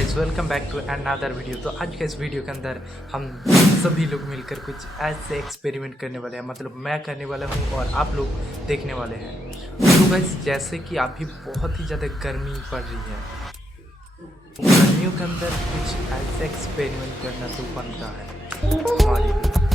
Guys, welcome back to another video. तो आज के इस वीडियो के अंदर हम सभी लोग मिलकर कुछ ऐसे एक्सपेरिमेंट करने वाले हैं। मतलब मैं करने वाला हूं और आप लोग देखने वाले हैं। तो गाइस, जैसे कि अभी बहुत ही ज़्यादा गर्मी पड़ रही है, तो गर्मियों के अंदर कुछ ऐसे एक्सपेरिमेंट करना तो बनता है हमारे लिए।